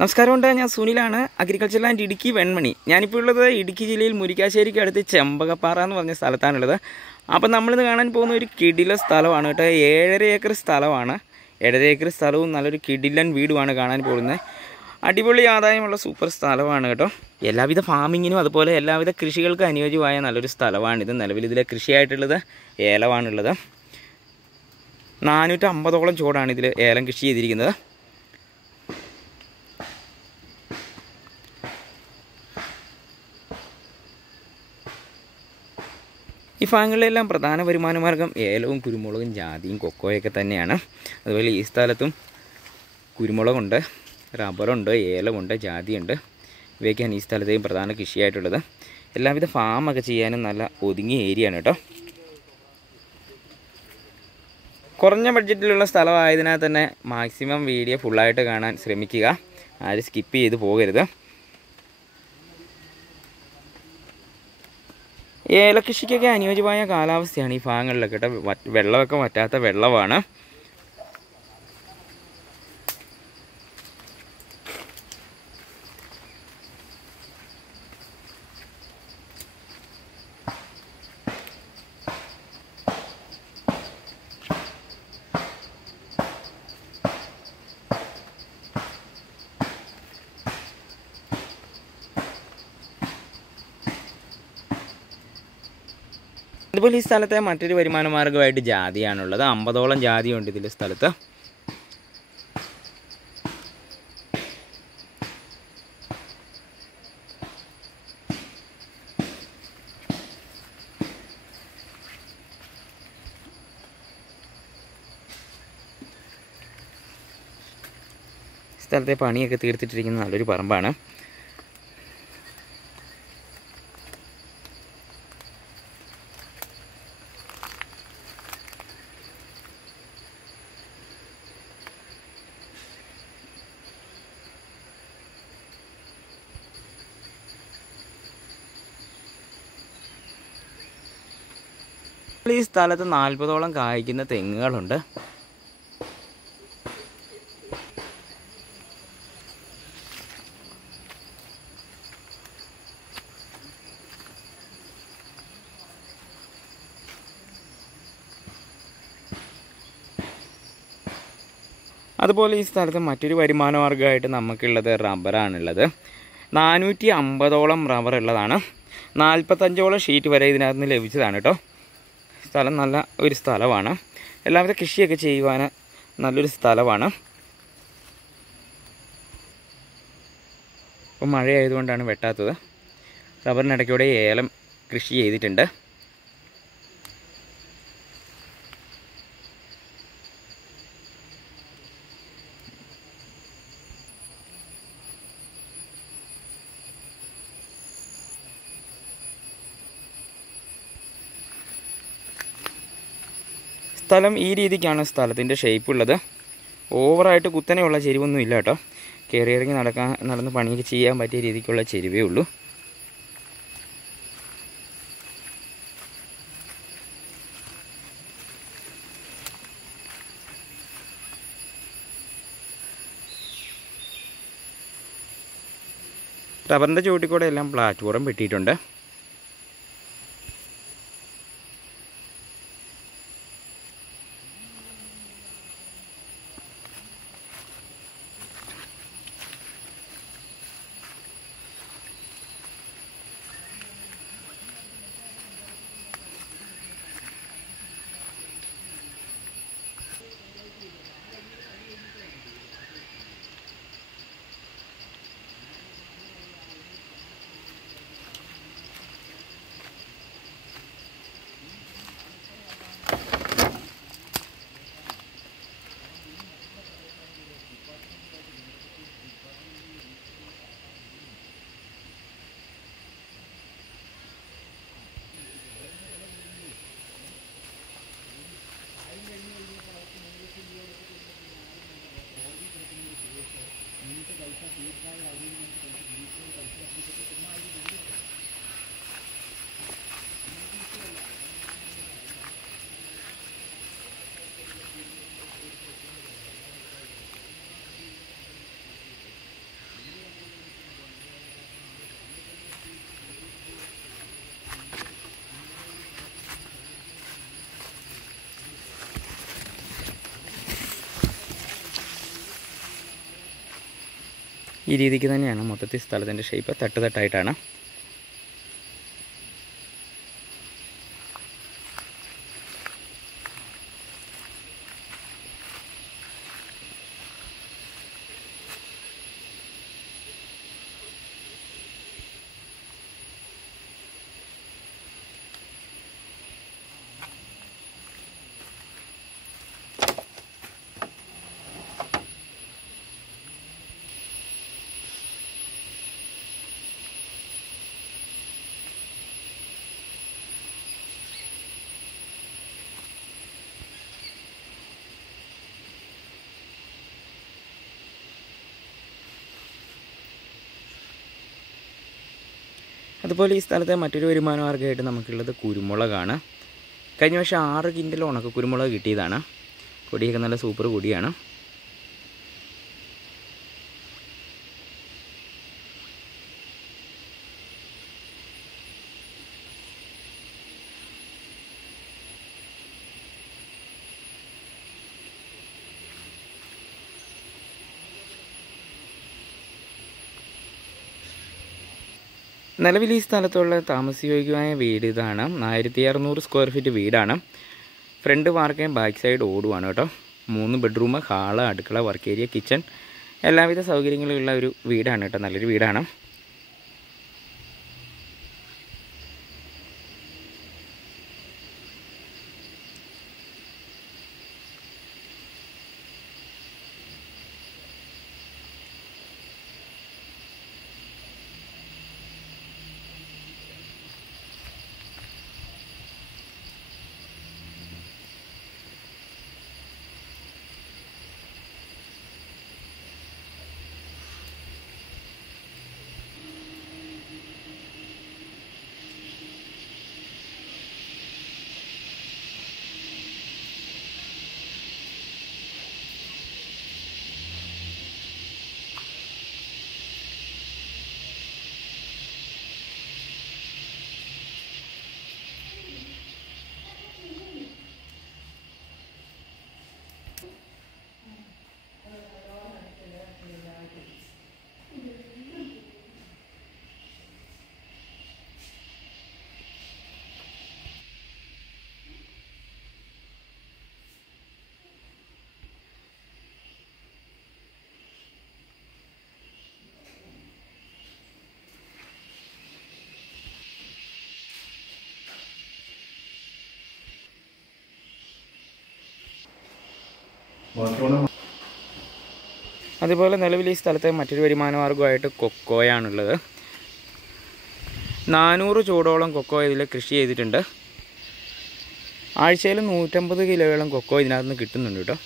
നമസ്കാരമുണ്ട്. ഞാൻ സുനിലാണ്, agriculture land Idukki Venmony. ഞാനിപ്പോൾ ഉള്ളത് ഇടുക്കി ജില്ലയിൽ മുരിക്കാശ്ശേരിക്ക് അടുത്ത് ചെമ്പകപ്പാറ എന്ന് പറഞ്ഞ സ്ഥലത്താണുള്ളത്. അപ്പം നമ്മളിന്ന് കാണാൻ പോകുന്ന ഒരു കിടില സ്ഥലമാണ് കേട്ടോ. 7.5 ഏക്കർ സ്ഥലമാണ്. 7.5 ഏക്കർ സ്ഥലവും നല്ലൊരു കിടിലൻ വീടുമാണ് കാണാൻ പോകുന്നത്. അടിപൊളി ആദായമുള്ള സൂപ്പർ സ്ഥലമാണ് കേട്ടോ. എല്ലാവിധ ഫാമിങ്ങിനും അതുപോലെ എല്ലാവിധ കൃഷികൾക്കും അനുയോജ്യമായ നല്ലൊരു സ്ഥലമാണിത്. നിലവിൽ ഇതിലെ കൃഷിയായിട്ടുള്ളത് ഏലമാണുള്ളത്. 450ഓളം ചോടാണ് ഇതിൽ ഏലം കൃഷി ചെയ്തിരിക്കുന്നത്. ഈ ഭാഗങ്ങളിലെല്ലാം പ്രധാന വരുമാനമാർഗ്ഗം ഏലവും കുരുമുളകും ജാതിയും കൊക്കോയൊക്കെ തന്നെയാണ്. അതുപോലെ ഈ സ്ഥലത്തും കുരുമുളകുണ്ട്, റബ്ബറുണ്ട്, ഏലമുണ്ട്, ജാതിയുണ്ട്. ഇവയൊക്കെയാണ് ഈ സ്ഥലത്തെയും പ്രധാന കൃഷിയായിട്ടുള്ളത്. എല്ലാവിധ ഫാമൊക്കെ ചെയ്യാനും നല്ല ഒതുങ്ങിയ ഏരിയയാണ് കേട്ടോ. കുറഞ്ഞ ബഡ്ജറ്റിലുള്ള സ്ഥലമായതിനാൽ തന്നെ മാക്സിമം വീഡിയോ ഫുള്ളായിട്ട് കാണാൻ ശ്രമിക്കുക. ആരും സ്കിപ്പ് ചെയ്ത് പോകരുത്. ഏലകൃഷിക്കൊക്കെ അനുയോജ്യമായ കാലാവസ്ഥയാണ് ഈ ഭാഗങ്ങളിലൊക്കെ കേട്ടോ. വെള്ളമൊക്കെ വറ്റാത്ത വെള്ളമാണ്. അതുപോലെ ഈ സ്ഥലത്തെ മറ്റൊരു വരുമാന മാർഗ്ഗമായിട്ട് ജാതിയാണുള്ളത്. 50ഓളം ജാതിയുണ്ട് ഇതിൽ സ്ഥലത്ത്. സ്ഥലത്തെ പണിയൊക്കെ തീർത്തിട്ടിരിക്കുന്ന നല്ലൊരു പറമ്പാണ്. ഈ സ്ഥലത്ത് 40ഓളം കായ്ക്കുന്ന തെങ്ങുകളുണ്ട്. അതുപോലെ ഈ സ്ഥലത്ത് മറ്റൊരു വരുമാന മാർഗ്ഗമായിട്ട് നമുക്കുള്ളത് റബ്ബറാണുള്ളത്. 450ഓളം റബ്ബർ ഉള്ളതാണ്. 45ഓളം ഷീറ്റ് വരെ ഇതിനകത്ത് നിന്ന് ലഭിച്ചതാണ് കേട്ടോ. സ്ഥലം നല്ല ഒരു സ്ഥലമാണ്. എല്ലാവിധ കൃഷിയൊക്കെ ചെയ്യുവാൻ നല്ലൊരു സ്ഥലമാണ്. ഇപ്പം മഴയായതുകൊണ്ടാണ് വെട്ടാത്തത്. റബ്ബറിനിടയ്ക്കൂടെ ഏലം കൃഷി ചെയ്തിട്ടുണ്ട്. സ്ഥലം ഈ രീതിക്കാണ് സ്ഥലത്തിൻ്റെ ഷേപ്പ് ഉള്ളത്. ഓവറായിട്ട് കുത്തനെയുള്ള ചെരിവൊന്നും ഇല്ല കേട്ടോ. കയറി ഇറങ്ങി നടന്ന് പണിയൊക്കെ ചെയ്യാൻ പറ്റിയ രീതിക്കുള്ള ചെരിവേ ഉള്ളൂ. റബ്ബറിൻ്റെ ചുവട്ടിക്കൂടെ എല്ലാം പ്ലാറ്റ്ഫോം വെട്ടിയിട്ടുണ്ട്. ഈ രീതിക്ക് തന്നെയാണ് മൊത്തത്തിൽ സ്ഥലത്തിൻ്റെ ഷേപ്പ്, തട്ടായിട്ടാണ്. അതുപോലെ ഈ സ്ഥലത്തെ മറ്റൊരു വരുമാന മാർഗ്ഗമായിട്ട് നമുക്കുള്ളത് കുരുമുളകാണ്. കഴിഞ്ഞ വർഷം 6 കിൻഡൽ ഉണക്ക കുരുമുളക് കിട്ടിയതാണ്. കൊടിയൊക്കെ നല്ല സൂപ്പർ കൊടിയാണ്. നിലവിൽ ഈ സ്ഥലത്തുള്ള താമസയോഗ്യമായ വീട് ഇതാണ്. 1600 സ്ക്വയർ ഫീറ്റ് വീടാണ്. ഫ്രണ്ട് വാർക്കയും ബാക്ക് സൈഡ് ഓടുവാണ് കേട്ടോ. 3 ബെഡ്റൂം, ഹാള്, അടുക്കള, വർക്ക് ഏരിയ, കിച്ചൺ, എല്ലാവിധ സൗകര്യങ്ങളുള്ള ഒരു വീടാണ് കേട്ടോ. നല്ലൊരു വീടാണ്. അതുപോലെ നിലവിൽ ഈ സ്ഥലത്തെ മറ്റൊരു വരുമാന മാർഗ്ഗമായിട്ട് കൊക്കോയാണുള്ളത്. 400 ചൂടോളം കൊക്കോ ഇതിൽ കൃഷി ചെയ്തിട്ടുണ്ട്. ആഴ്ചയിൽ 150 കിലോയോളം കൊക്കോ ഇതിനകത്ത് നിന്ന് കിട്ടുന്നുണ്ട് കേട്ടോ.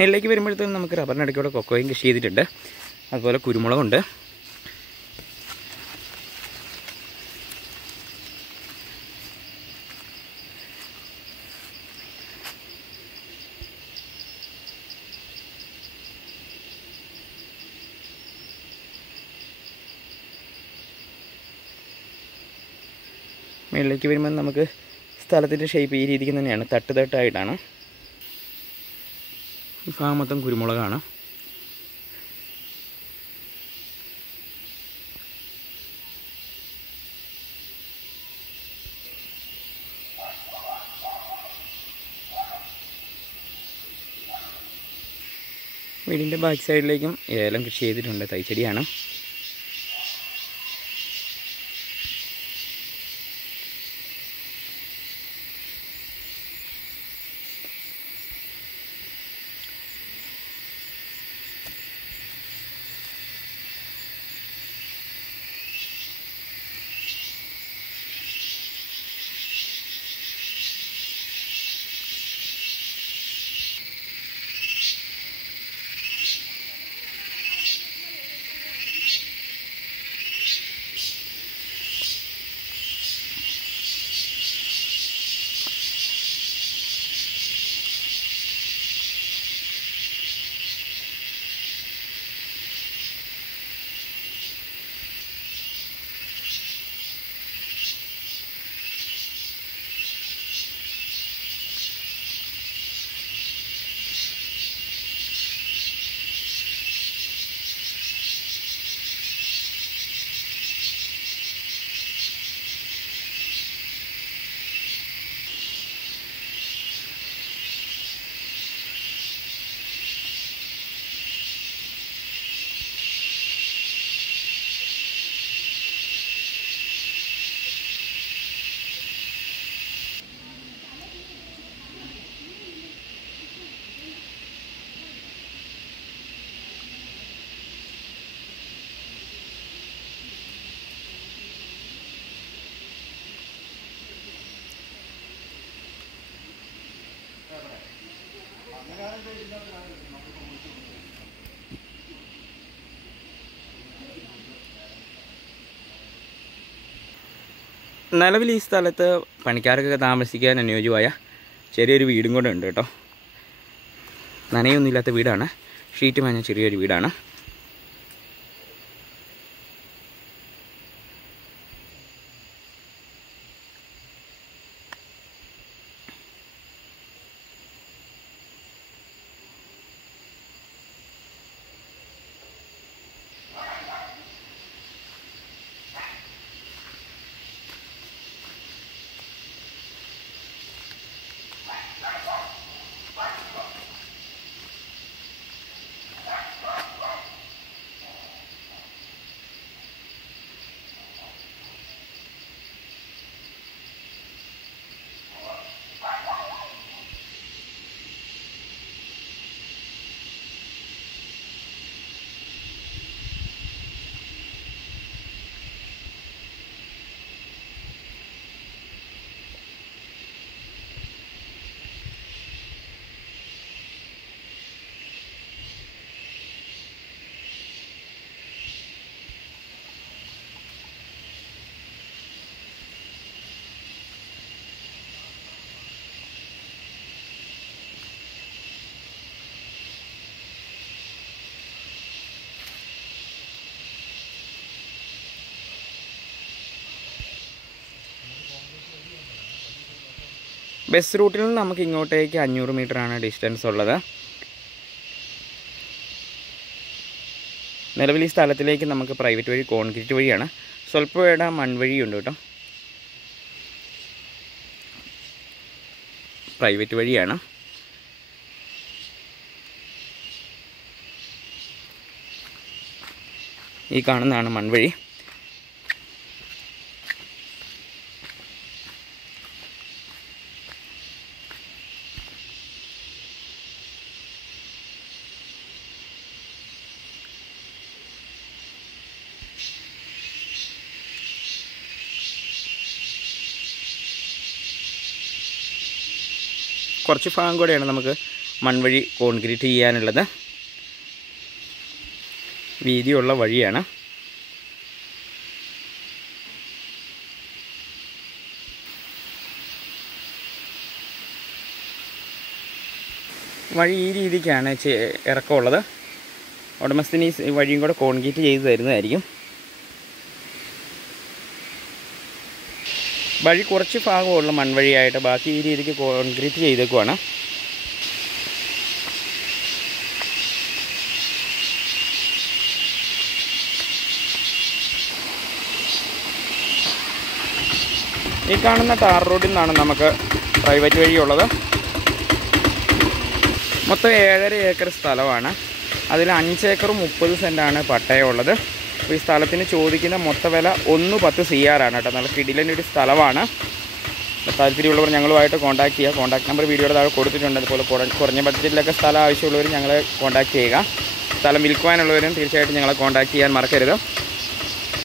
മേളിലേക്ക് വരുമ്പോഴത്തേക്കും നമുക്ക് റബ്ബറിനടുക്കൂടെ കൊക്കോയും കൃഷി ചെയ്തിട്ടുണ്ട്. അതുപോലെ കുരുമുളകുണ്ട്. മേളിലേക്ക് വരുമ്പോൾ നമുക്ക് സ്ഥലത്തിൻ്റെ ഷേപ്പ് ഈ രീതിക്ക് തന്നെയാണ്, തട്ടായിട്ടാണ്. ഈ ഭാഗം മൊത്തം കുരുമുളകാണ്. വീടിൻ്റെ ബാക്ക് സൈഡിലേക്കും ഏലം കൃഷി ചെയ്തിട്ടുണ്ട്. തൈച്ചെടിയാണ്. നിലവിൽ ഈ സ്ഥലത്ത് പണിക്കാർക്കൊക്കെ താമസിക്കാൻ അനുയോജ്യമായ ചെറിയൊരു വീടും കൂടെ ഉണ്ട് കേട്ടോ. നനയൊന്നുമില്ലാത്ത വീടാണ്, ഷീറ്റ് മഞ്ഞ ചെറിയൊരു വീടാണ്. ബസ് റൂട്ടിൽ നിന്ന് നമുക്ക് ഇങ്ങോട്ടേക്ക് 500 മീറ്ററാണ് ഡിസ്റ്റൻസ് ഉള്ളത്. നിലവിൽ ഈ സ്ഥലത്തിലേക്ക് നമുക്ക് പ്രൈവറ്റ് വഴി കോൺക്രീറ്റ് വഴിയാണ്, സ്വല്പം ഇട മൺവഴിയുണ്ട് കേട്ടോ. പ്രൈവറ്റ് വഴിയാണ്. ഈ കാണുന്നതാണ് മൺവഴി. കുറച്ച് ഭാഗം കൂടെയാണ് നമുക്ക് മൺവഴി കോൺക്രീറ്റ് ചെയ്യാനുള്ളത്. വീതിയുള്ള വഴിയാണ്. വഴി ഈ രീതിക്കാണ് ഇറക്കമുള്ളത്. ഉടമസ്ഥന് ഈ വഴിയും കൂടെ കോൺക്രീറ്റ് ചെയ്ത് തരുന്നതായിരിക്കും. വഴി കുറച്ച് ഭാഗമുള്ള മൺവഴിയായിട്ട് ബാക്കി ഈ രീതിക്ക് കോൺക്രീറ്റ് ചെയ്തേക്കുവാണ്. ഈ കാണുന്ന ടാർ റോഡിൽ നിന്നാണ് നമുക്ക് പ്രൈവറ്റ് വഴിയുള്ളത്. മൊത്തം 7.5 ഏക്കർ സ്ഥലമാണ്. അതിൽ 5 ഏക്കറും 30 സെൻറ്റാണ് പട്ടയമുള്ളത്. അപ്പോൾ ഈ സ്ഥലത്തിന് ചോദിക്കുന്ന മൊത്ത വില 1.10 CR ആണ് കേട്ടോ. നല്ല കിടിലനൊരു സ്ഥലമാണ്. താല്പര്യമുള്ളവർ ഞങ്ങളുമായിട്ട് കോൺടാക്ട് ചെയ്യുക. കോൺടാക്ട് നമ്പർ വീഡിയോയുടെ താഴെ കൊടുത്തിട്ടുണ്ട്. അതുപോലെ കുറഞ്ഞ ബഡ്ജറ്റിലൊക്കെ സ്ഥലം ആവശ്യമുള്ളവർ ഞങ്ങളെ കോൺടാക്ട് ചെയ്യുക. സ്ഥലം വിൽക്കുവാനുള്ളവരും തീർച്ചയായിട്ടും ഞങ്ങളെ കോൺടാക്ട് ചെയ്യാൻ മറക്കരുത്.